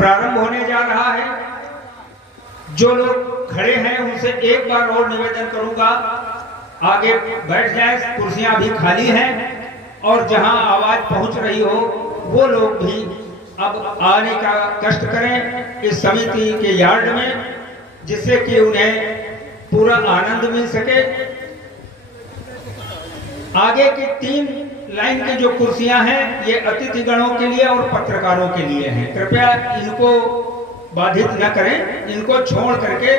प्रारंभ होने जा रहा है। जो लोग खड़े हैं उनसे एक बार और निवेदन करूंगा, आगे बैठ जाएं, कुर्सियां भी खाली हैं और जहां आवाज पहुंच रही हो वो लोग भी अब आने का कष्ट करें इस समिति के यार्ड में, जिससे कि उन्हें पूरा आनंद मिल सके। आगे की 3 लाइन की जो कुर्सियां हैं ये अतिथिगणों के लिए और पत्रकारों के लिए हैं। कृपया इनको बाधित न करें, इनको छोड़ करके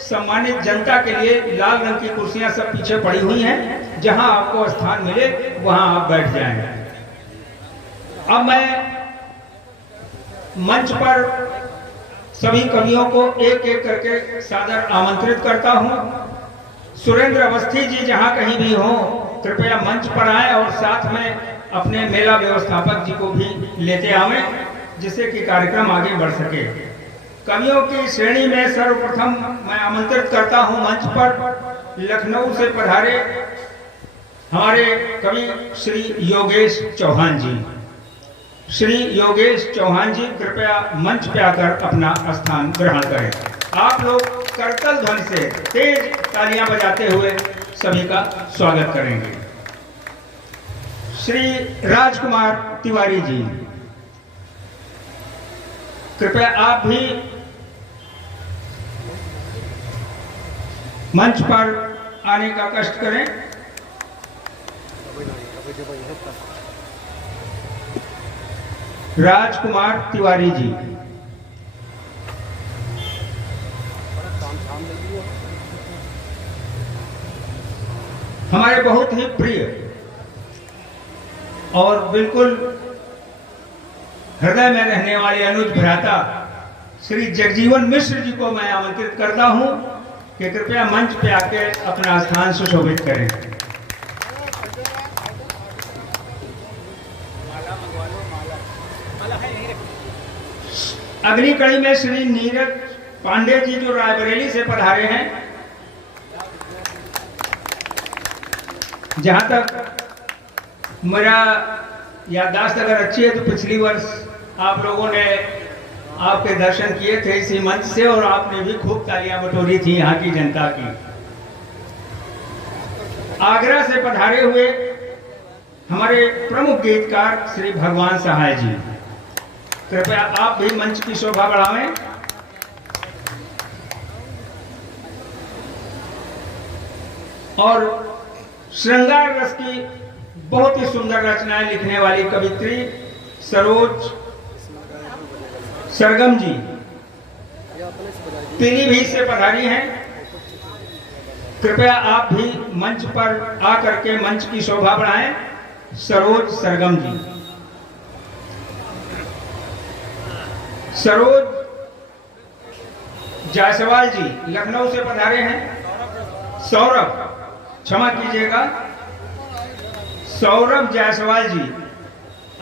सम्मानित जनता के लिए लाल रंग की कुर्सियां सब पीछे पड़ी हुई हैं, जहां आपको स्थान मिले वहां आप बैठ जाएं। अब मैं मंच पर सभी कवियों को एक एक करके सादर आमंत्रित करता हूं। सुरेंद्र अवस्थी जी जहां कहीं भी हो कृपया मंच पर आए और साथ में अपने मेला व्यवस्थापक जी को भी लेते आवें, जिससे कि कार्यक्रम आगे बढ़ सके। कवियों की श्रेणी में सर्वप्रथम मैं आमंत्रित करता हूं मंच पर लखनऊ से पधारे हमारे कवि श्री योगेश चौहान जी। श्री योगेश चौहान जी कृपया मंच पे आकर अपना स्थान ग्रहण करें। आप लोग करतल ध्वनि से तेज तालियां बजाते हुए सभी का स्वागत करेंगे। श्री राजकुमार तिवारी जी कृपया आप भी मंच पर आने का कष्ट करें। राजकुमार तिवारी जी हमारे बहुत ही प्रिय और बिल्कुल हृदय में रहने वाले अनुज भ्राता श्री जगजीवन मिश्र जी को मैं आमंत्रित करता हूं कि कृपया मंच पे आके अपना स्थान सुशोभित करें। अगली कड़ी में श्री नीरज पांडे जी जो रायबरेली से पधारे हैं। जहां तक मेरा याददाश्त अगर अच्छी है तो पिछली वर्ष आप लोगों ने आपके दर्शन किए थे इसी मंच से और आपने भी खूब तालियां बटोरी थी यहाँ की जनता की। आगरा से पधारे हुए हमारे प्रमुख गीतकार श्री भगवान सहाय जी कृपया आप भी मंच की शोभा बढ़ावें। और श्रृंगार रस की बहुत ही सुंदर रचनाएं लिखने वाली कवित्री सरोज सरगम जी पीलीभीत से पधारी हैं। कृपया आप भी मंच पर आकर के मंच की शोभा बढ़ाएं। सरोज सरगम जी। सरोज जायसवाल जी लखनऊ से पधारे हैं। सौरभ, क्षमा कीजिएगा, सौरभ जायसवाल जी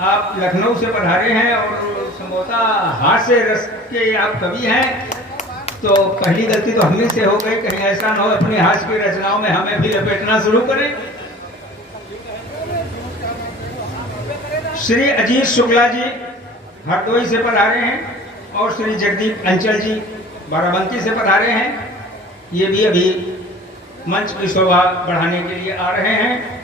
आप लखनऊ से पधारे हैं और संभवतः हास्य रस के आप कवि हैं, तो पहली गलती तो हमें से हो गई, कहीं ऐसा न हो अपने हास्य की रचनाओं में हमें भी लपेटना शुरू करें। श्री अजीत शुक्ला जी हरदोई से पधारे हैं और श्री जगदीप अंचल जी बाराबंकी से पधारे हैं। ये भी अभी मंच की शोभा बढ़ाने के लिए आ रहे हैं।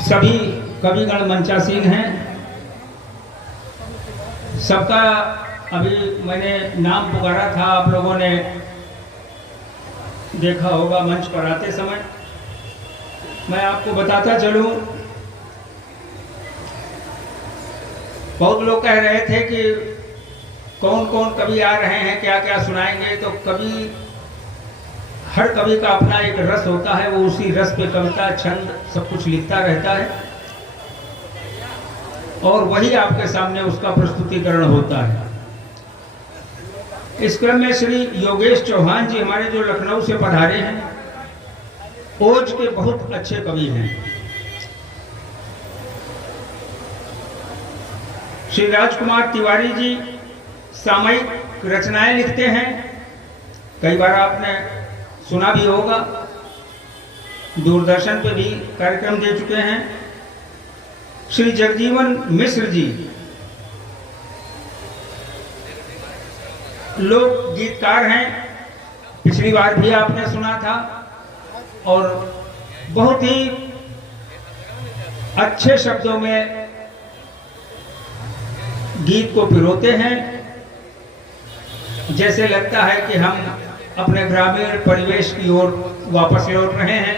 सभी कविगण मंचासीन हैं। सबका अभी मैंने नाम पुकारा था, आप लोगों ने देखा होगा मंच पर आते समय। मैं आपको बताता चलूं, बहुत लोग कह रहे थे कि कौन कौन कवि आ रहे हैं, क्या क्या सुनाएंगे। तो कवि, हर कवि का अपना एक रस होता है, वो उसी रस पे कविता छंद सब कुछ लिखता रहता है और वही आपके सामने उसका प्रस्तुतिकरण होता है। इस क्रम में श्री योगेश चौहान जी हमारे जो लखनऊ से पधारे हैं, ओज के बहुत अच्छे कवि हैं। श्री राजकुमार तिवारी जी सामयिक रचनाएं लिखते हैं। कई बार आपने सुना भी होगा, दूरदर्शन पे भी कार्यक्रम दे चुके हैं। श्री जगजीवन मिश्र जी लोक गीतकार हैं, पिछली बार भी आपने सुना था, और बहुत ही अच्छे शब्दों में गीत को पिरोते हैं, जैसे लगता है कि हम अपने ग्रामीण परिवेश की ओर वापस लौट रहे हैं।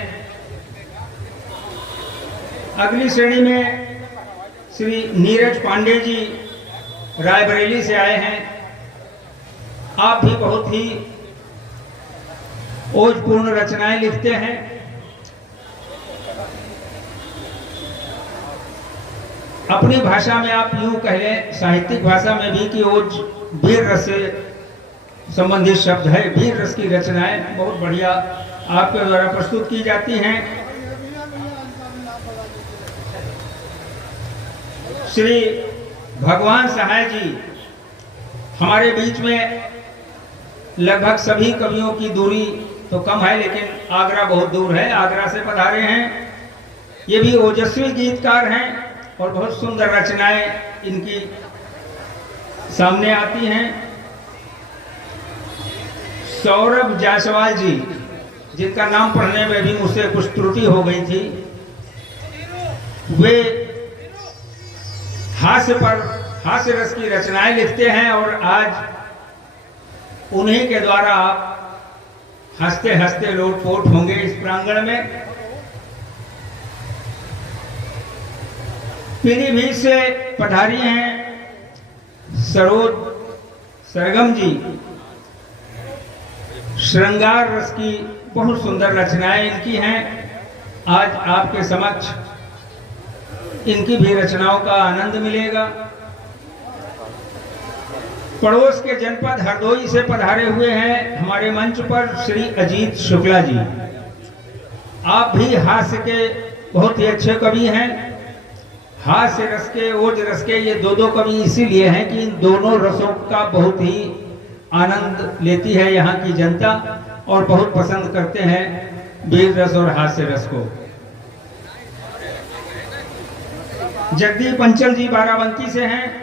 अगली श्रेणी में श्री नीरज पांडे जी रायबरेली से आए हैं। आप भी बहुत ही ओजपूर्ण रचनाएं लिखते हैं। अपनी भाषा में आप यूं कह लें, साहित्यिक भाषा में भी, कि ओज वीर रस से संबंधित शब्द है। वीर रस की रचनाएं बहुत बढ़िया आपके द्वारा प्रस्तुत की जाती हैं। श्री भगवान सहाय जी हमारे बीच में, लगभग सभी कवियों की दूरी तो कम है, लेकिन आगरा बहुत दूर है, आगरा से पधारे हैं। ये भी ओजस्वी गीतकार हैं और बहुत सुंदर रचनाएं इनकी सामने आती हैं। सौरभ जायसवाल जी, जिनका नाम पढ़ने में भी मुझसे कुछ त्रुटि हो गई थी, वे हास्य रस की रचनाएं लिखते हैं, और आज उन्हीं के द्वारा आप हंसते हंसते लोटपोट होंगे इस प्रांगण में। पीलीभीत से पधारी हैं सरोज सरगम जी। श्रृंगार रस की बहुत सुंदर रचनाएं इनकी हैं। आज आपके समक्ष इनकी भी रचनाओं का आनंद मिलेगा। पड़ोस के जनपद हरदोई से पधारे हुए हैं हमारे मंच पर श्री अजीत शुक्ला जी। आप भी हास्य के बहुत ही अच्छे कवि हैं। हास्य रस के, ओज रस के, ये दो कवि इसीलिए हैं कि इन दोनों रसों का बहुत ही आनंद लेती है यहाँ की जनता, और बहुत पसंद करते हैं वीर रस और हास्य रस को। जगदीप अंचल जी बाराबंकी से हैं।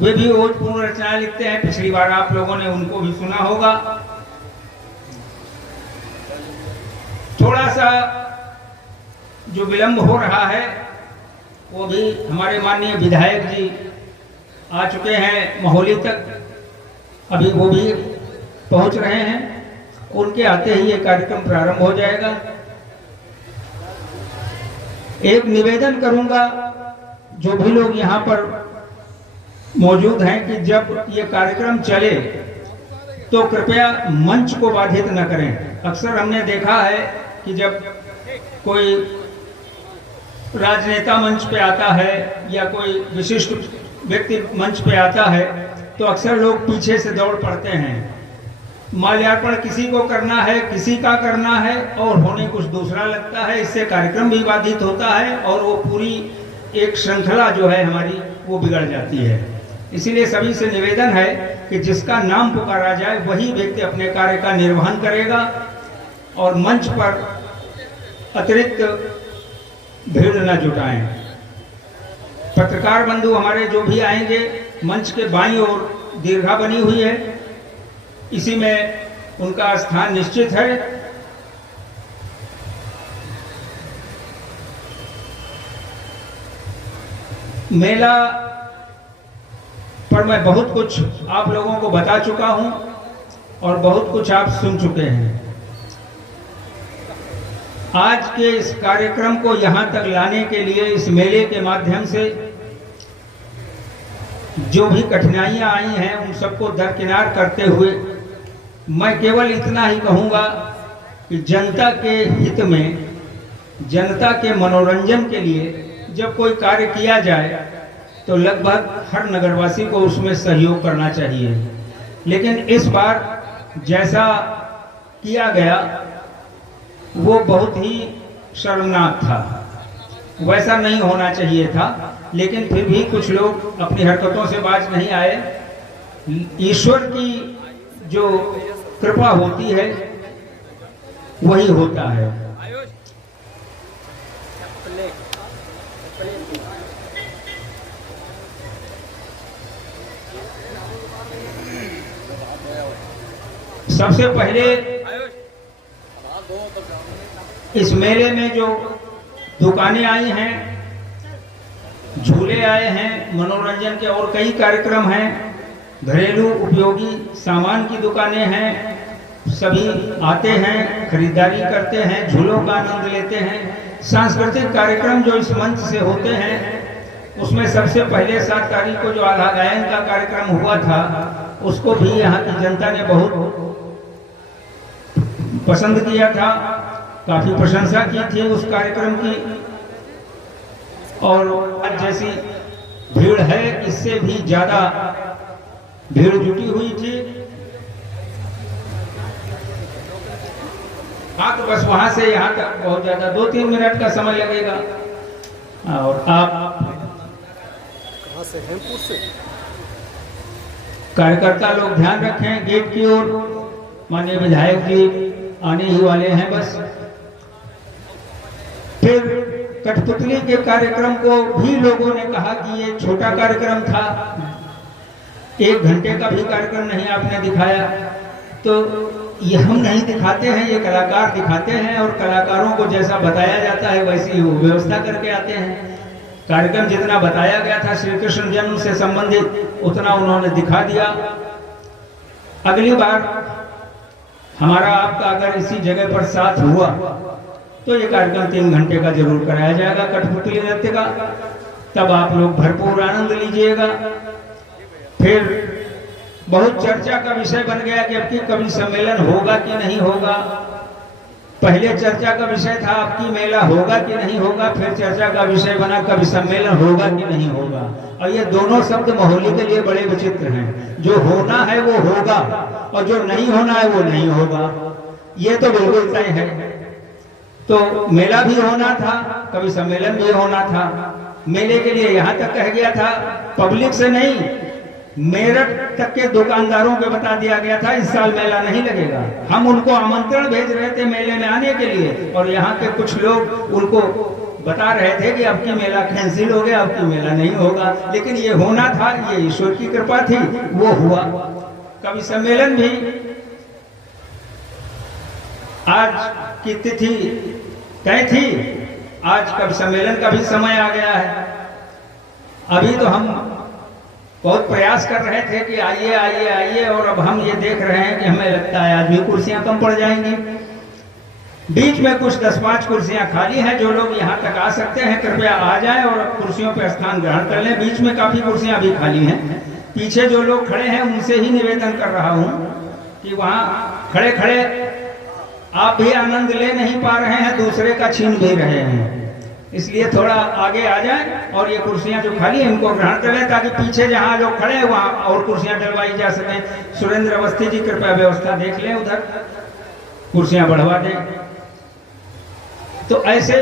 वे भी ओजपूर्ण रचनाएं लिखते हैं। पिछली बार आप लोगों ने उनको भी सुना होगा। थोड़ा सा जो विलंब हो रहा है, वो भी हमारे माननीय विधायक जी आ चुके हैं महोली तक, अभी वो भी पहुंच रहे हैं। उनके आते ही ये कार्यक्रम प्रारंभ हो जाएगा। एक निवेदन करूंगा, जो भी लोग यहाँ पर मौजूद हैं, कि जब ये कार्यक्रम चले तो कृपया मंच को बाधित न करें। अक्सर हमने देखा है कि जब कोई राजनेता मंच पे आता है या कोई विशिष्ट व्यक्ति मंच पे आता है, तो अक्सर लोग पीछे से दौड़ पड़ते हैं। माल्यार्पण किसी को करना है, किसी का करना है, और होने कुछ दूसरा लगता है। इससे कार्यक्रम भी बाधित होता है और वो पूरी एक श्रृंखला जो है हमारी, वो बिगड़ जाती है। इसीलिए सभी से निवेदन है कि जिसका नाम पुकारा जाए वही व्यक्ति अपने कार्य का निर्वहन करेगा, और मंच पर अतिरिक्त भीड़ न जुटाएं। पत्रकार बंधु हमारे जो भी आएंगे, मंच के बाईं ओर दीर्घा बनी हुई है, इसी में उनका स्थान निश्चित है। मेला पर मैं बहुत कुछ आप लोगों को बता चुका हूं और बहुत कुछ आप सुन चुके हैं। आज के इस कार्यक्रम को यहां तक लाने के लिए, इस मेले के माध्यम से जो भी कठिनाइयां आई हैं, उन सबको दरकिनार करते हुए मैं केवल इतना ही कहूंगा कि जनता के हित में, जनता के मनोरंजन के लिए जब कोई कार्य किया जाए तो लगभग हर नगरवासी को उसमें सहयोग करना चाहिए। लेकिन इस बार जैसा किया गया वो बहुत ही शर्मनाक था, वैसा नहीं होना चाहिए था। लेकिन फिर भी कुछ लोग अपनी हरकतों से बाज नहीं आए ईश्वर की जो कृपा होती है वही होता है। सबसे पहले इस मेले में जो दुकानें आई हैं, झूले आए हैं, मनोरंजन के और कई कार्यक्रम हैं, घरेलू उपयोगी सामान की दुकानें हैं, सभी आते हैं, खरीदारी करते हैं, झूलों का आनंद लेते हैं। सांस्कृतिक कार्यक्रम जो इस मंच से होते हैं उसमें सबसे पहले 7 तारीख को जो आल्हा गायन का कार्यक्रम हुआ था उसको भी यहाँ की जनता ने बहुत पसंद किया था, काफी प्रशंसा की थी उस कार्यक्रम की। और आज जैसी भीड़ है इससे भी ज्यादा भीड़ जुटी हुई थी। हाँ, तो बस वहां से यहाँ तक बहुत ज्यादा 2-3 मिनट का समय लगेगा। और आप कहाँ से? हेमपुर से। कार्यकर्ता लोग ध्यान रखें, गेट की ओर माननीय विधायक जी आने ही वाले हैं बस। फिर कठपुतली के कार्यक्रम को भी लोगों ने कहा कि ये छोटा कार्यक्रम था, 1 घंटे का भी कार्यक्रम नहीं आपने दिखाया। तो ये हम नहीं दिखाते हैं, ये कलाकार दिखाते हैं और कलाकारों को जैसा बताया जाता है वैसी वो व्यवस्था करके आते हैं। कार्यक्रम जितना बताया गया था श्री कृष्ण जन्म से संबंधित उतना उन्होंने दिखा दिया। अगली बार हमारा आपका अगर इसी जगह पर साथ हुआ तो ये कार्यक्रम 3 घंटे का जरूर कराया जाएगा कठपुतली नृत्य का, तब आप लोग भरपूर आनंद लीजिएगा। फिर बहुत चर्चा का विषय बन गया कि अब की कवि सम्मेलन होगा कि नहीं होगा। पहले चर्चा का विषय था अब की मेला होगा कि नहीं होगा, फिर चर्चा का विषय बना कवि सम्मेलन होगा कि नहीं होगा। और ये दोनों शब्द माहौली के लिए बड़े विचित्र हैं। जो होना है वो होगा और जो नहीं होना है वो नहीं होगा, ये तो बिल्कुल तय है। तो मेला भी होना था, कवि सम्मेलन भी होना था। मेले के लिए यहाँ तक कह गया था, पब्लिक से नहीं, मेरठ तक के दुकानदारों को बता दिया गया था इस साल मेला नहीं लगेगा। हम उनको आमंत्रण भेज रहे थे मेले में आने के लिए और यहाँ के कुछ लोग उनको बता रहे थे कि अब की मेला कैंसिल हो गया, अब की मेला नहीं होगा। लेकिन ये होना था, ये ईश्वर की कृपा थी, वो हुआ। कवि सम्मेलन भी आज की तिथि तय थी, आज कवि सम्मेलन का भी समय आ गया है। अभी तो हम बहुत प्रयास कर रहे थे कि आइए आइए आइए, और अब हम ये देख रहे हैं कि हमें लगता है आज भी कुर्सियां कम पड़ जाएंगी। बीच में कुछ 10-5 कुर्सियां खाली हैं, जो लोग यहाँ तक आ सकते हैं कृपया आ जाएं और कुर्सियों पर स्थान ग्रहण कर लें। बीच में काफी कुर्सियां अभी खाली हैं। पीछे जो लोग खड़े हैं उनसे ही निवेदन कर रहा हूँ कि वहाँ खड़े खड़े आप भी आनंद ले नहीं पा रहे हैं, दूसरे का छीन भी रहे हैं, इसलिए थोड़ा आगे आ जाएं और ये कुर्सियां जो खाली हैं इनको ग्रहण कर लें, ताकि पीछे जहां लोग खड़े हैं वहां और कुर्सियां डलवाई जा सकें। सुरेंद्र अवस्थी जी कृपया व्यवस्था देख लें, उधर कुर्सियां बढ़वा दें। तो ऐसे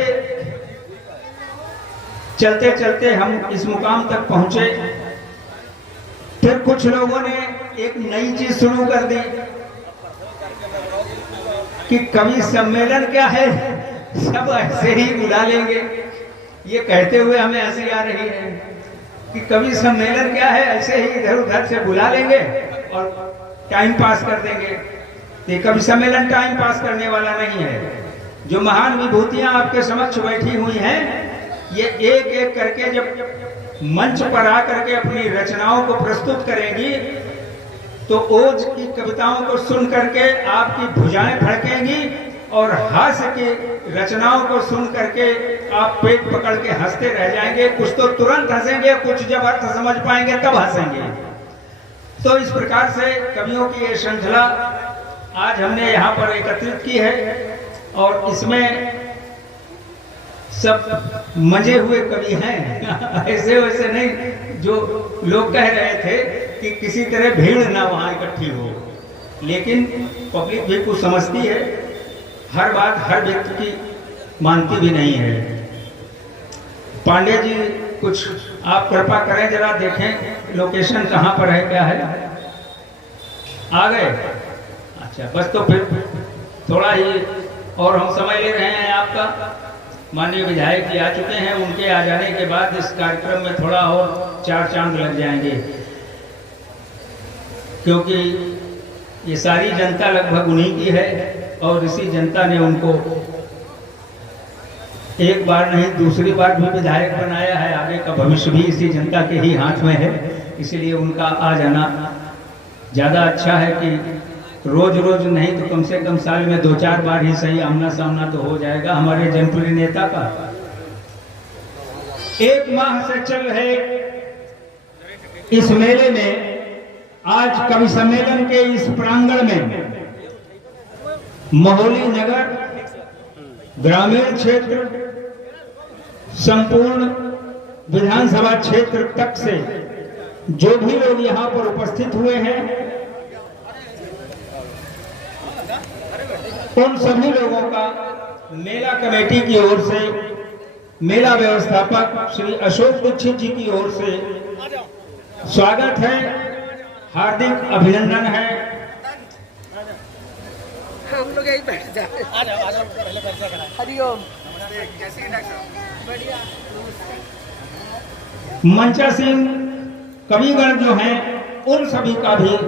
चलते चलते हम इस मुकाम तक पहुंचे। फिर कुछ लोगों ने एक नई चीज शुरू कर दी कि कवि सम्मेलन क्या है, सब ऐसे ही बुला लेंगे। ये कहते हुए हमें हंसी आ रही है कि कवि सम्मेलन क्या है, ऐसे ही इधर उधर से बुला लेंगे और टाइम पास कर देंगे। ये कवि सम्मेलन टाइम पास करने वाला नहीं है। जो महान विभूतियां आपके समक्ष बैठी हुई हैं, ये एक एक करके जब मंच पर आकर के अपनी रचनाओं को प्रस्तुत करेंगी तो ओज की कविताओं को सुन करके आपकी भुजाएं फड़केंगी और हास्य की रचनाओं को सुन करके आप पेट पकड़ के हंसते रह जाएंगे। कुछ तो तुरंत हंसेंगे, कुछ जब अर्थ समझ पाएंगे तब हंसेंगे। तो इस प्रकार से कवियों की ये श्रृंखला आज हमने यहाँ पर एकत्रित की है और इसमें सब मजे हुए कवि हैं ऐसे वैसे नहीं जो लोग कह रहे थे कि किसी तरह भीड़ ना वहाँ इकट्ठी हो, लेकिन पब्लिक भी कुछ समझती है, हर बात हर व्यक्ति की मानती भी नहीं है। पांडे जी कुछ आप कृपा करें, जरा देखें लोकेशन कहाँ पर है, क्या है। आ गए? अच्छा, बस तो फिर थोड़ा ही और हम समय ले रहे हैं आपका। माननीय विधायक जी आ चुके हैं, उनके आ जाने के बाद इस कार्यक्रम में थोड़ा और 4 चांद लग जाएंगे, क्योंकि ये सारी जनता लगभग उन्हीं की है और इसी जनता ने उनको एक बार नहीं दूसरी बार भी विधायक बनाया है। आगे का भविष्य भी इसी जनता के ही हाथ में है, इसलिए उनका आ जाना ज़्यादा अच्छा है कि रोज रोज नहीं तो कम से कम साल में 2-4 बार ही सही आमना सामना तो हो जाएगा हमारे जनप्रिय नेता का। 1 माह से चल रहे इस मेले में आज कवि सम्मेलन के इस प्रांगण में महोली नगर, ग्रामीण क्षेत्र, संपूर्ण विधानसभा क्षेत्र तक से जो भी लोग यहाँ पर उपस्थित हुए हैं, उन सभी लोगों का मेला कमेटी की ओर से, मेला व्यवस्थापक श्री अशोक दीक्षित जी की ओर से स्वागत है, हार्दिक अभिनंदन है। हम लोग यही बैठ जाए। आ जाओ पहले परिचय कराएं। हरिओम। कैसी हैं डॉक्टर? बढ़िया। मंचासीन कविगण जो हैं, उन सभी का भी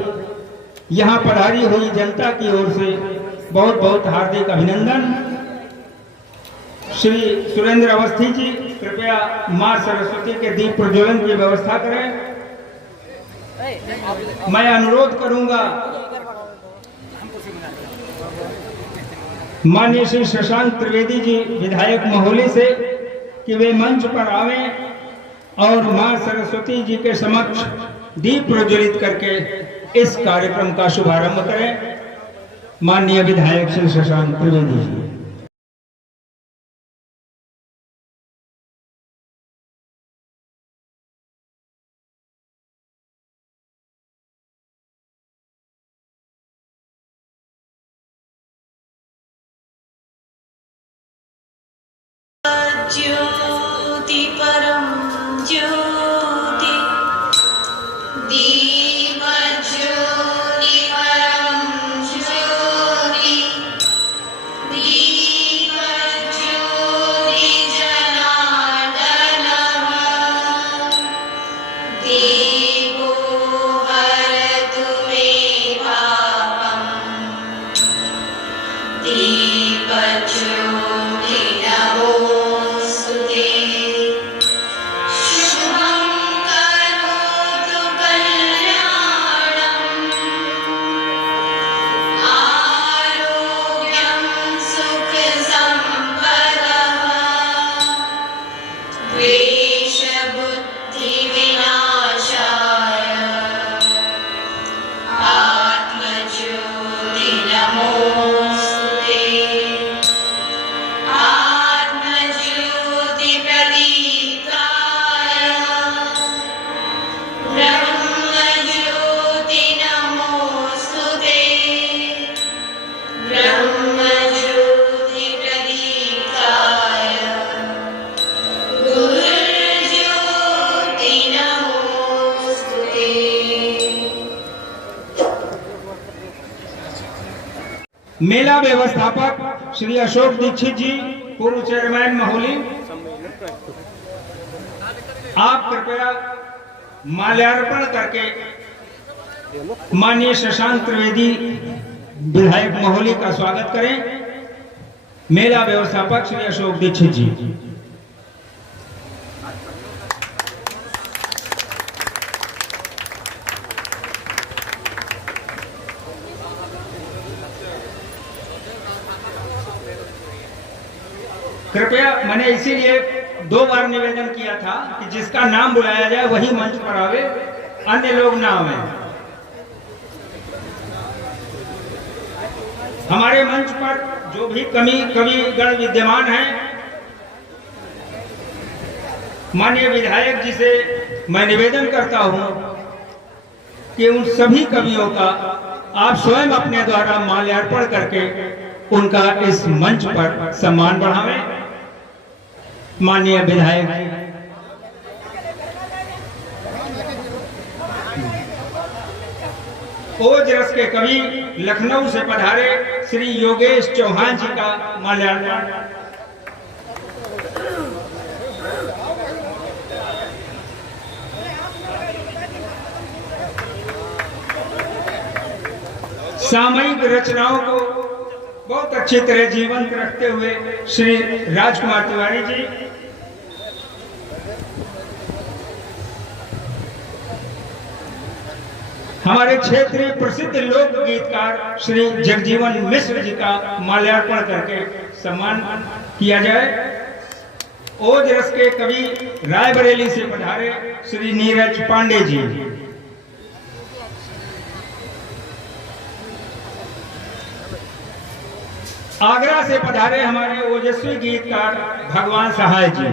यहाँ पधारी हुई जनता की ओर से बहुत बहुत हार्दिक अभिनंदन। श्री सुरेंद्र अवस्थी जी कृपया मां सरस्वती के दीप प्रज्वलन की व्यवस्था करें। मैं अनुरोध करूंगा माननीय श्री शशांक त्रिवेदी जी विधायक महोली से कि वे मंच पर आवें और मां सरस्वती जी के समक्ष दीप प्रज्वलित करके इस कार्यक्रम का शुभारंभ करें। माननीय विधायक श्री शशांक त्रिवेदी जी। ज्योति परम ज्योति दीप ज्योति परम ज्योति दीप ज्योति जनार्दनः दीपो हरतु मे पापम् दीप ज्योति नमोस्तुते शुभं करोतु कल्याणम् आरोग्यं सुख संपदः द्वेष बुद्धि विनाशाय आत्मज्योति नमोस्तुते आत्मज्योति प्रदीप्ताय ब्रह्मज्योति नमोस्तुते ब्रह्मज्योति प्रदीप्ताय गुरुज्योति नमोस्तुते। मेला व्यवस्थापक श्री अशोक दीक्षित जी, पूर्व चेयरमैन महोली, आप कृपया माल्यार्पण करके माननीय शशांक त्रिवेदी विधायक महोली का स्वागत करें। मेला व्यवस्थापक श्री अशोक दीक्षित जी। कृपया, मैंने इसीलिए 2 बार निवेदन किया था कि जिसका नाम बुलाया जाए वही मंच पर आवे, अन्य लोग ना आवे। हमारे मंच पर जो भी कविगण विद्यमान हैं, माननीय विधायक जी से मैं निवेदन करता हूं कि उन सभी कवियों का आप स्वयं अपने द्वारा माल्यार्पण करके उनका इस मंच पर सम्मान बढ़ावें। माननीय विधायक जी, ओज रस के कवि लखनऊ से पधारे श्री योगेश चौहान जी का माल्यार्पण। सामयिक रचनाओं को बहुत अच्छी तरह जीवंत रखते हुए श्री राजकुमार तिवारी जी। हमारे क्षेत्रीय प्रसिद्ध लोक गीतकार श्री जगजीवन मिश्र जी का माल्यार्पण करके सम्मान किया जाए। ओज रस के कवि रायबरेली से पधारे श्री नीरज पांडे जी। आगरा से पधारे हमारे ओजस्वी गीतकार भगवान सहाय जी।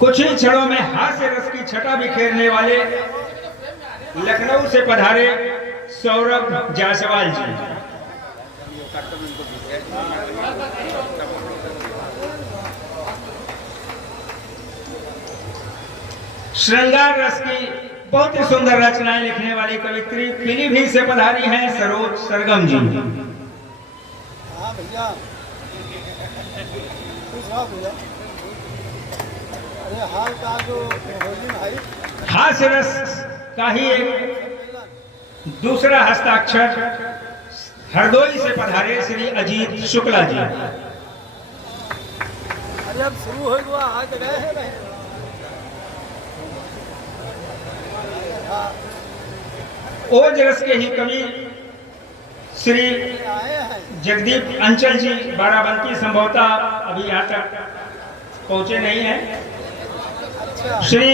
कुछ ही क्षणों में हास्य रस की छटा बिखेरने वाले लखनऊ से पधारे सौरभ जायसवाल जी। श्रृंगार रस की बहुत ही सुंदर रचनाएं लिखने वाली कवित्री पीलीभीत से पधारी हैं सरोज सरगम जी। हास्य रस का ही एक दूसरा हस्ताक्षर हरदोई से पधारे श्री अजीत शुक्ला जी। अरे अब शुरू हो गया आज गए हैं। ओज रस के ही कवि श्री जगदीप अंचल जी बाराबंकी, संभवतः अभी यहाँ तक पहुंचे नहीं हैं। श्री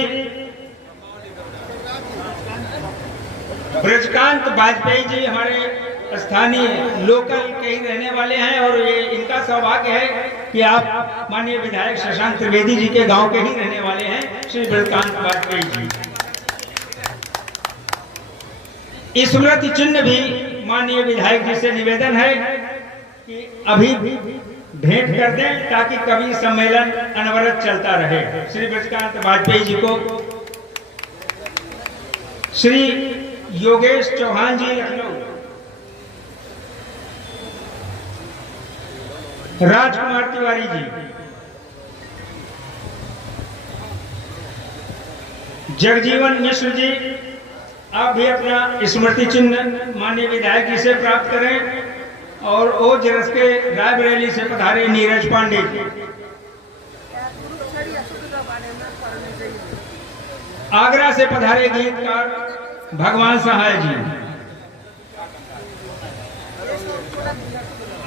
ब्रजकांत वाजपेयी जी हमारे स्थानीय लोकल के ही रहने वाले हैं और ये इनका सौभाग्य है कि आप माननीय विधायक शशांक त्रिवेदी जी के गांव के ही रहने वाले हैं श्री ब्रजकांत वाजपेयी जी। स्मृति चिन्ह भी माननीय विधायक जी से निवेदन है कि अभी भेंट कर दें ताकि कवि सम्मेलन अनवरत चलता रहे। श्री ब्रजकांत वाजपेयी जी को श्री योगेश चौहान जी लखनऊ, राजकुमार तिवारी जी, जगजीवन मिश्र जी, आप भी अपना स्मृति चिन्ह माननीय विधायक जी से प्राप्त करें। और ओज रस के रायबरेली से पधारे नीरज पांडे जी, आगरा से पधारे गीतकार भगवान सहाय जी,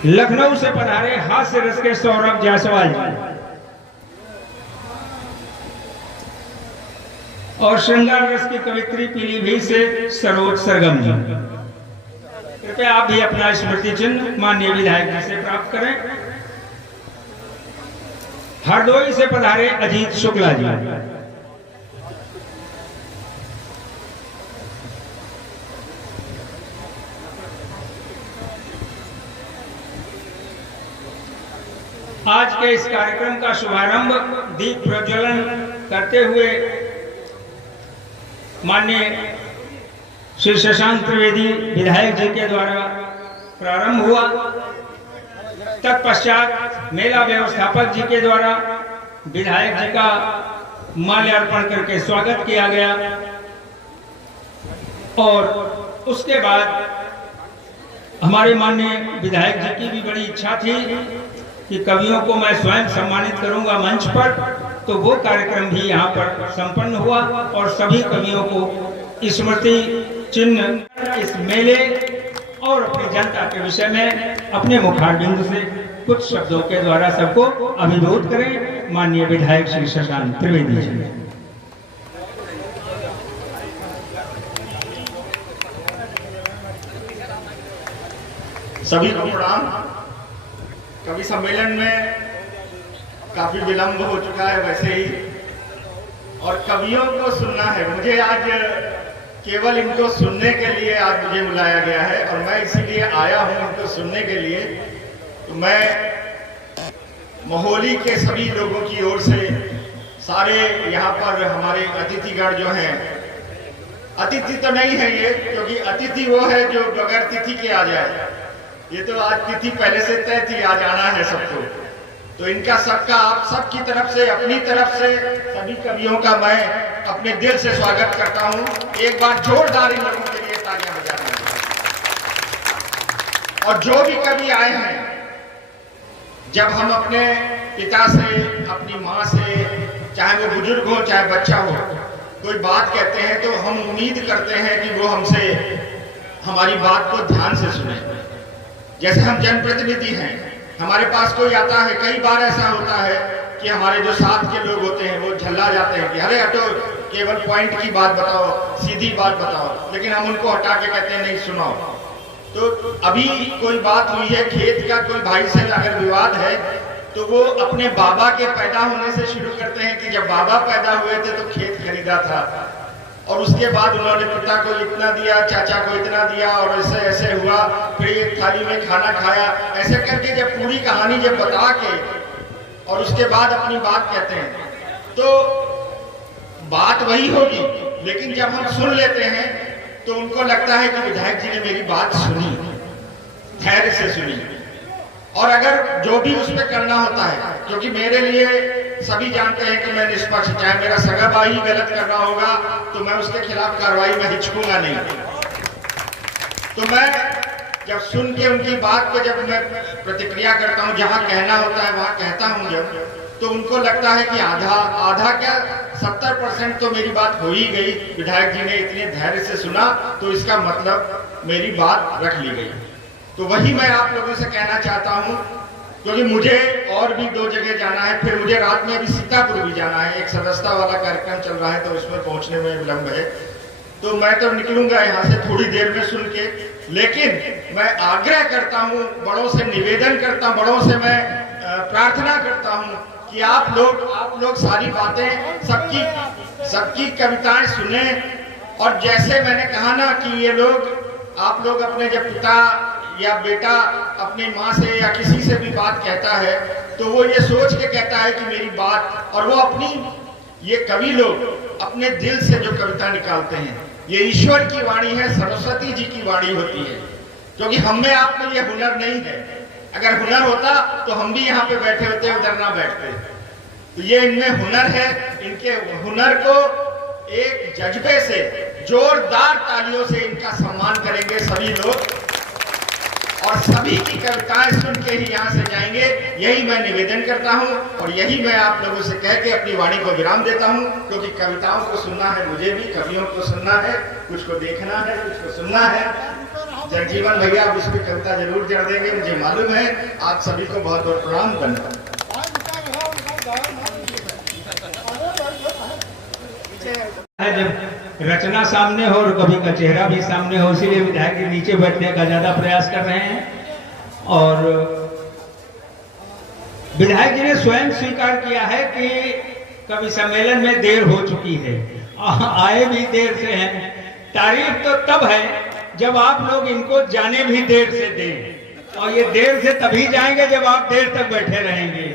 लखनऊ से पधारे हास्य रस के सौरभ जायसवाल जी और श्रृंगार रस की कवित्री पीलीभीत से सरोज सरगम जी। कृपया आप भी अपना स्मृति चिन्ह माननीय विधायक जी से प्राप्त करें। हरदोई से पधारे अजीत शुक्ला जी, आज के इस कार्यक्रम का शुभारंभ दीप प्रज्वलन करते हुए माननीय श्री शशांक त्रिवेदी विधायक जी के द्वारा प्रारंभ हुआ। तत्पश्चात मेला व्यवस्थापक जी के द्वारा विधायक जी का माल्यार्पण करके स्वागत किया गया और उसके बाद हमारे माननीय विधायक जी की भी बड़ी इच्छा थी कि कवियों को मैं स्वयं सम्मानित करूंगा मंच पर, तो वो कार्यक्रम भी यहाँ पर संपन्न हुआ और सभी कवियों को स्मृति चिन्ह इस मेले और अपनी जनता के विषय में अपने मुखारबिंद से कुछ शब्दों के द्वारा सबको अभिभूत करें। माननीय विधायक श्री शशांक त्रिवेदी जी। सभी को प्रणाम। कवि सम्मेलन में काफी विलंब हो चुका है वैसे ही, और कवियों को सुनना है। मुझे आज केवल इनको सुनने के लिए आज मुझे बुलाया गया है और मैं इसीलिए आया हूं इनको सुनने के लिए। तो मैं मोहाली के सभी लोगों की ओर से सारे यहाँ पर हमारे अतिथिगण जो हैं, अतिथि तो नहीं है ये, क्योंकि अतिथि वो है जो बगैर तिथि के आ जाए। ये तो आज तिथि पहले से तय थी, आज आना है सबको। तो इनका सबका आप सबकी तरफ से, अपनी तरफ से सभी कवियों का मैं अपने दिल से स्वागत करता हूँ। एक बार जोरदार इन लोगों के लिए तालियां बजा दें। और जो भी कवि आए हैं, जब हम अपने पिता से, अपनी माँ से, चाहे वो बुजुर्ग हो चाहे बच्चा हो, कोई बात कहते हैं तो हम उम्मीद करते हैं कि वो हमसे हमारी बात को ध्यान से सुने। जैसे हम जनप्रतिनिधि हैं, हमारे पास कोई आता है, कई बार ऐसा होता है कि हमारे जो साथ के लोग होते हैं वो झल्ला जाते हैं कि अरे हटो, केवल पॉइंट की बात बताओ, सीधी बात बताओ, लेकिन हम उनको हटा के कहते हैं नहीं सुनाओ। तो अभी कोई बात हुई है, खेत का कोई भाई से अगर विवाद है तो वो अपने बाबा के पैदा होने से शुरू करते हैं कि जब बाबा पैदा हुए थे तो खेत खरीदा था, और उसके बाद उन्होंने पिता को इतना दिया, चाचा को इतना दिया, और ऐसे ऐसे हुआ, फिर एक थाली में खाना खाया, ऐसे करके जब पूरी कहानी जब बता के और उसके बाद अपनी बात कहते हैं, तो बात वही होगी, लेकिन जब हम सुन लेते हैं तो उनको लगता है कि विधायक जी ने मेरी बात सुनी, धैर्य से सुनी। और अगर जो भी उसमें करना होता है, क्योंकि मेरे लिए सभी जानते हैं कि मैं निष्पक्ष, चाहे मेरा सगा भाई गलत कर रहा होगा तो मैं उसके खिलाफ कार्रवाई में हिचकूंगा नहीं। तो मैं जब सुन के उनकी बात को जब मैं प्रतिक्रिया करता हूं, जहां कहना होता है वहां कहता हूं जब, तो उनको लगता है कि आधा क्या 70% तो मेरी बात हो ही गई, विधायक जी ने इतने धैर्य से सुना तो इसका मतलब मेरी बात रख ली गई। तो वही मैं आप लोगों से कहना चाहता हूं, क्योंकि मुझे और भी 2 जगह जाना है, फिर मुझे रात में अभी सीतापुर भी जाना है, एक सदस्यता वाला कार्यक्रम चल रहा है तो उसमें पहुंचने में विलंब है। तो मैं तो निकलूंगा यहाँ से थोड़ी देर में सुन के, लेकिन मैं आग्रह करता हूँ, बड़ों से निवेदन करता हूँ, बड़ों से मैं प्रार्थना करता हूँ कि आप लोग सारी बातें, सबकी कविताएं सुने। और जैसे मैंने कहा ना कि ये लोग, आप लोग अपने जब पिता या बेटा अपनी माँ से या किसी से भी बात कहता है तो वो ये सोच के कहता है कि मेरी बात, और वो अपनी, ये कवि लोग अपने दिल से जो कविता निकालते हैं, ये ईश्वर की वाणी है, सरस्वती जी की वाणी होती है। क्योंकि हम में आप में ये हुनर नहीं है, अगर हुनर होता तो हम भी यहाँ पे बैठे होते, उधर ना बैठते। तो ये इनमें हुनर है, इनके हुनर को एक जज्बे से, जोरदार तालियों से इनका सम्मान करेंगे सभी लोग, और सभी की कविताएं सुन के ही यहाँ से जाएंगे, यही मैं निवेदन करता हूँ। और यही मैं आप लोगों से कह के अपनी वाणी को विराम देता हूँ, क्योंकि कविताओं को सुनना है, मुझे भी कवियों को सुनना है, कुछ को देखना है, कुछ को सुनना है। जगजीवन भैया आप इस पर कविता जरूर जड़ देंगे, मुझे मालूम है। आप सभी को बहुत बहुत प्रणाम, धन्यवाद। जब रचना सामने हो और कवि का चेहरा भी सामने हो, इसीलिए विधायक के नीचे बैठने का ज्यादा प्रयास कर रहे हैं। और विधायक जी ने स्वयं स्वीकार किया है कि कवि सम्मेलन में देर हो चुकी है, आए भी देर से हैं। तारीफ तो तब है जब आप लोग इनको जाने भी देर से दें, और ये देर से तभी जाएंगे जब आप देर तक बैठे रहेंगे।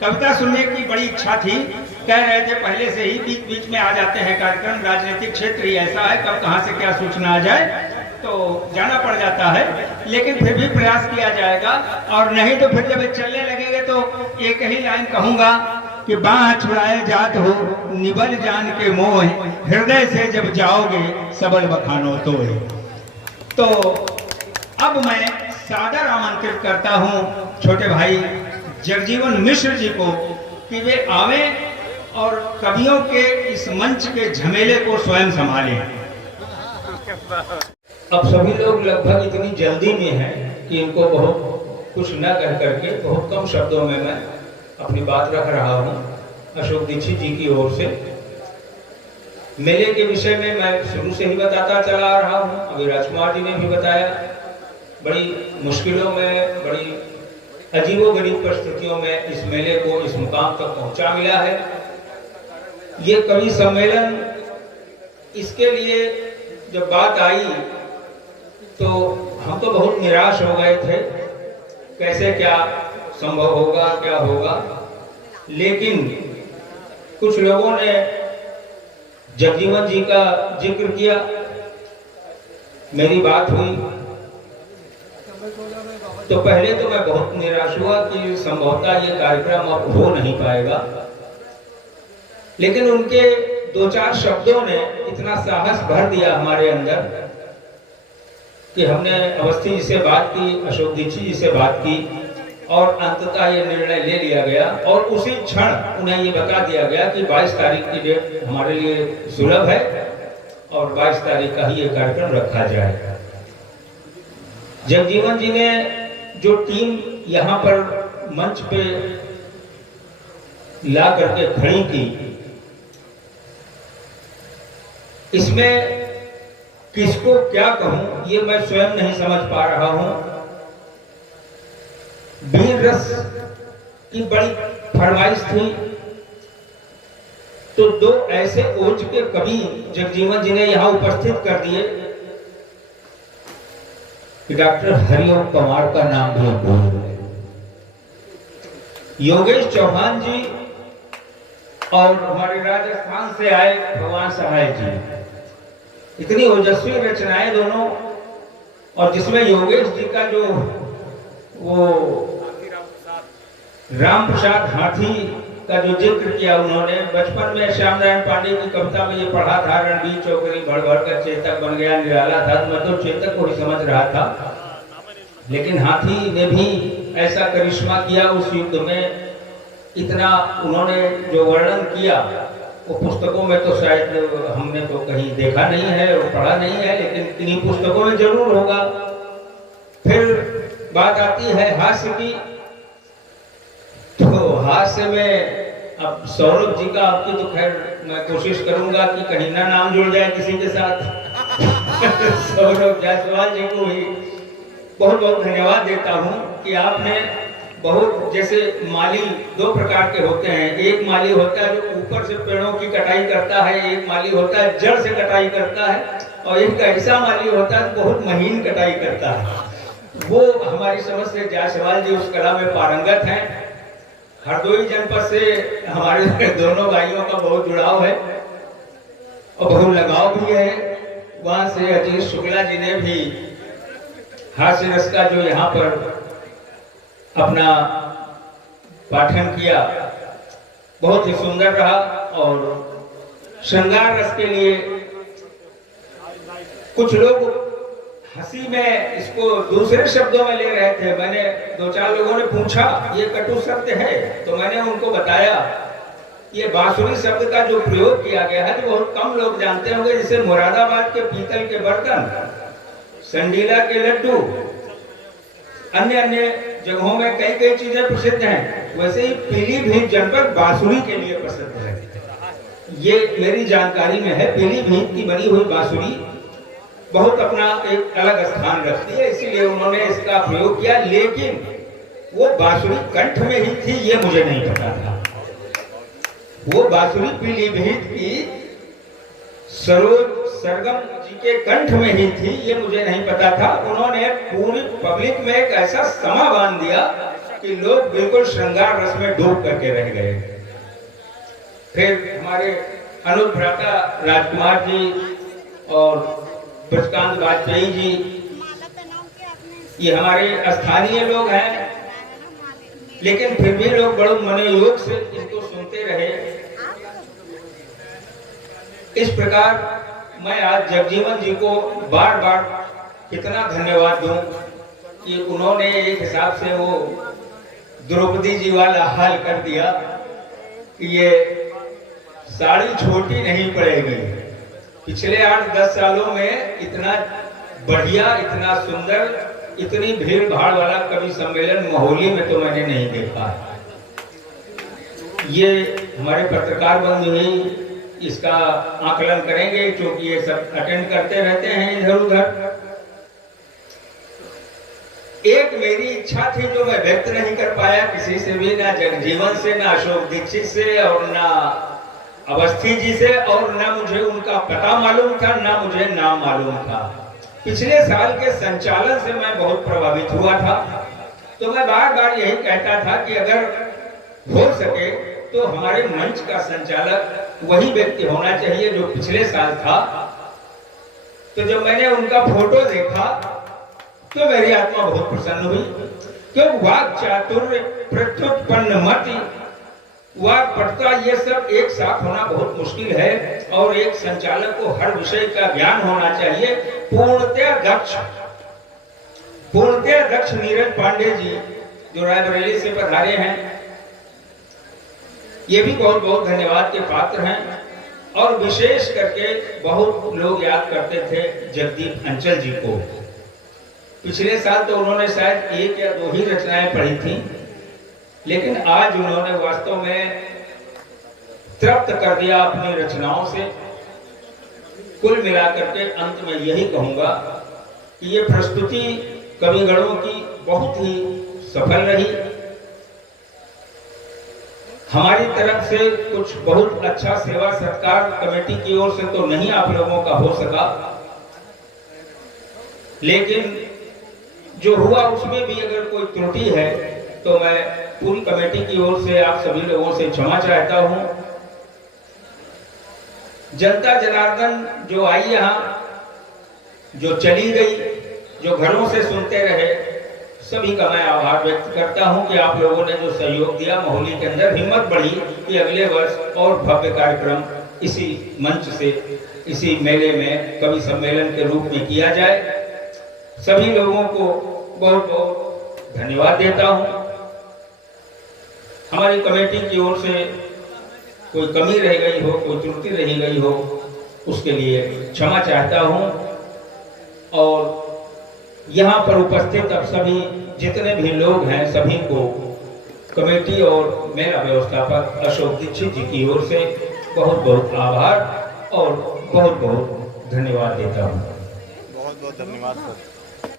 कविता सुनने की बड़ी इच्छा थी, कह रहे थे पहले से ही, बीच बीच में आ जाते हैं कार्यक्रम, राजनीतिक क्षेत्र ही ऐसा है, कब कहां से क्या सूचना आ जाए तो जाना पड़ जाता है, लेकिन फिर भी प्रयास किया जाएगा। और नहीं तो फिर जब चलने लगेंगे तो एक ही लाइन कहूंगा कि बाह छुड़ाए जात हो निबल जान के मोह, हृदय से जब जाओगे सबल बखानो तो अब मैं सादर आमंत्रित करता हूं छोटे भाई जगजीवन मिश्र जी को कि वे आवे और कवियों के इस मंच के झमेले को स्वयं संभालें। अब सभी लोग लगभग इतनी जल्दी में हैं कि इनको बहुत कुछ न कह करके बहुत कम शब्दों में मैं अपनी बात रख रहा हूं। अशोक दीक्षित जी की ओर से मेले के विषय में मैं शुरू से ही बताता चला आ रहा हूं, अभी राजकुमार जी ने भी बताया। बड़ी मुश्किलों में, बड़ी अजीबोगरीब परिस्थितियों में इस मेले को इस मुकाम तक पहुंचा मिला है। ये कवि सम्मेलन, इसके लिए जब बात आई तो हम तो बहुत निराश हो गए थे, कैसे क्या संभव होगा, क्या होगा। लेकिन कुछ लोगों ने जगजीवन जी का जिक्र किया, मेरी बात हुई तो पहले तो मैं बहुत निराश हुआ कि संभवतः ये कार्यक्रम अब हो नहीं पाएगा, लेकिन उनके 2-4 शब्दों ने इतना साहस भर दिया हमारे अंदर कि हमने अवस्थी जी से बात की, अशोक दीक्षित जी से बात की और अंततः ये निर्णय ले लिया गया और उसी क्षण उन्हें ये बता दिया गया कि 22 तारीख की डेट हमारे लिए सुलभ है और 22 तारीख का ही ये कार्यक्रम रखा जाए। जगजीवन जी ने जो टीम यहाँ पर मंच पे ला करके खड़ी की, इसमें किसको क्या कहूं ये मैं स्वयं नहीं समझ पा रहा हूं। वीर रस की बड़ी फरमाइश थी, तो 2 ऐसे ओज के कवि जगजीवन जी ने यहां उपस्थित कर दिए कि डॉक्टर हरिओम पंवार का नाम भी हम भूल गए, योगेश चौहान जी और हमारे राजस्थान से आए भगवान सहाय जी, इतनी ओजस्वी रचनाएं दोनों, और जिसमें योगेश जी का जो वो राम प्रसाद हाथी का जो जिक्र किया उन्होंने, बचपन में श्याम नारायण पांडे की कविता में ये पढ़ा था, रणबीर चौकरी भड़ भड़ कर चेतक बन गया निराला था, तो मैं तो चेतक को ही समझ रहा था, लेकिन हाथी ने भी ऐसा करिश्मा किया उस युद्ध में, इतना उन्होंने जो वर्णन किया वो पुस्तकों में तो शायद हमने तो कहीं देखा नहीं है और पढ़ा नहीं है, लेकिन इन्हीं पुस्तकों में जरूर होगा। फिर बात आती है हास्य की, तो हास्य में अब सौरभ जी का आपकी तो खैर मैं कोशिश करूंगा कि कहीं ना नाम जुड़ जाए किसी के साथ सौरभ जायसवाल जी को भी बहुत बहुत धन्यवाद देता हूं कि आपने बहुत, जैसे माली 2 प्रकार के होते हैं, एक माली होता है जो ऊपर से पेड़ों की कटाई करता है, एक माली होता है जड़ से कटाई करता है, और एक ऐसा माली होता है बहुत महीन कटाई करता है। वो हमारी समझ से जायसवाल जी उस कला में पारंगत हैं। हरदोई जनपद से हमारे दोनों भाइयों का बहुत जुड़ाव है और बहुत लगाव भी है। वहां से अजीत शुक्ला जी ने भी हास्य रस का जो यहाँ पर अपना पाठन किया, बहुत ही सुंदर रहा। और श्रृंगार रस के लिए कुछ लोग हंसी में इसको दूसरे शब्दों में ले रहे थे, मैंने 2-4 लोगों ने पूछा ये कटु सत्य है, तो मैंने उनको बताया ये बांसुरी शब्द का जो प्रयोग किया गया है तो बहुत कम लोग जानते होंगे। जैसे मुरादाबाद के पीतल के बर्तन, संडीला के लड्डू, अन्य अन्य जगहों में कई चीजें प्रसिद्ध हैं, वैसे ही पीलीभीत जनपद बांसुरी के लिए प्रसिद्ध है। ये मेरी जानकारी में है, पीलीभीत की बनी हुई बांसुरी बहुत अपना एक अलग स्थान रखती है, इसीलिए उन्होंने इसका प्रयोग किया। लेकिन वो बांसुरी कंठ में ही थी ये मुझे नहीं पता था। वो बांसुरी पीलीभीत की सरोज सरगम जी के कंठ में ही थी ये मुझे नहीं पता था। उन्होंने पूरी पब्लिक में एक ऐसा समा बांध दिया कि लोग बिल्कुल श्रृंगार रस में डूब करके रह गए। फिर हमारे अनुज भ्राता राजकुमार जी और ब्रजकांत वाजपेयी जी, ये हमारे स्थानीय लोग हैं, लेकिन फिर भी लोग बड़े मनोयोग से इसको सुनते रहे। इस प्रकार मैं आज जगजीवन जी को बार बार कितना धन्यवाद दूं कि उन्होंने एक हिसाब से वो द्रौपदी जी वाला हाल कर दिया कि ये साड़ी छोटी नहीं पड़ेगी। पिछले 8-10 सालों में इतना बढ़िया, इतना सुंदर, इतनी भीड़ भाड़ वाला कवि सम्मेलन मोहाली में तो मैंने नहीं देखा। ये हमारे पत्रकार बंधु ही इसका आकलन करेंगे क्योंकि ये सब अटेंड करते रहते हैं इधर उधर। एक मेरी इच्छा थी जो मैं व्यक्त नहीं कर पाया किसी से भी, ना जगजीवन से, ना अशोक दीक्षित से, और ना अवस्थी जी से, और ना मुझे उनका पता मालूम था, ना मुझे नाम मालूम था। पिछले साल के संचालन से मैं बहुत प्रभावित हुआ था, तो मैं बार बार यही कहता था कि अगर हो सके तो हमारे मंच का संचालक वही व्यक्ति होना चाहिए जो पिछले साल था। तो जब मैंने उनका फोटो देखा तो मेरी आत्मा बहुत प्रसन्न हुई, क्योंकि वाक चातुर्य, प्रत्युत्पन्न मति, वाक पटुता, ये सब एक साथ होना बहुत मुश्किल है। और एक संचालक को हर विषय का ज्ञान होना चाहिए। पूर्णतः दक्ष नीरज पांडे जी जो रायबरेली से पधारे हैं, ये भी बहुत बहुत धन्यवाद के पात्र हैं। और विशेष करके बहुत लोग याद करते थे जगदीप अंचल जी को। पिछले साल तो उन्होंने शायद 1 या 2 ही रचनाएं पढ़ी थी, लेकिन आज उन्होंने वास्तव में तृप्त कर दिया अपनी रचनाओं से। कुल मिलाकर के अंत में यही कहूंगा कि ये प्रस्तुति कविगणों की बहुत ही सफल रही। हमारी तरफ से कुछ बहुत अच्छा सेवा सत्कार कमेटी की ओर से तो नहीं आप लोगों का हो सका, लेकिन जो हुआ उसमें भी अगर कोई त्रुटि है तो मैं पूरी कमेटी की ओर से आप सभी लोगों से क्षमा चाहता हूं। जनता जनार्दन जो आई यहाँ, जो चली गई, जो घरों से सुनते रहे, सभी का मैं आभार व्यक्त करता हूं कि आप लोगों ने जो सहयोग दिया। मोहल्ले के अंदर हिम्मत बढ़ी कि अगले वर्ष और भव्य कार्यक्रम इसी मंच से, इसी मेले में कवि सम्मेलन के रूप में किया जाए। सभी लोगों को बहुत बहुत धन्यवाद देता हूं। हमारी कमेटी की ओर से कोई कमी रह गई हो, कोई त्रुटि रह गई हो, उसके लिए क्षमा चाहता हूं। और यहाँ पर उपस्थित अब सभी जितने भी लोग हैं, सभी को कमेटी और मेला व्यवस्थापक अशोक दीक्षित जी की ओर से बहुत बहुत आभार और बहुत बहुत धन्यवाद देता हूँ। बहुत बहुत धन्यवाद सर।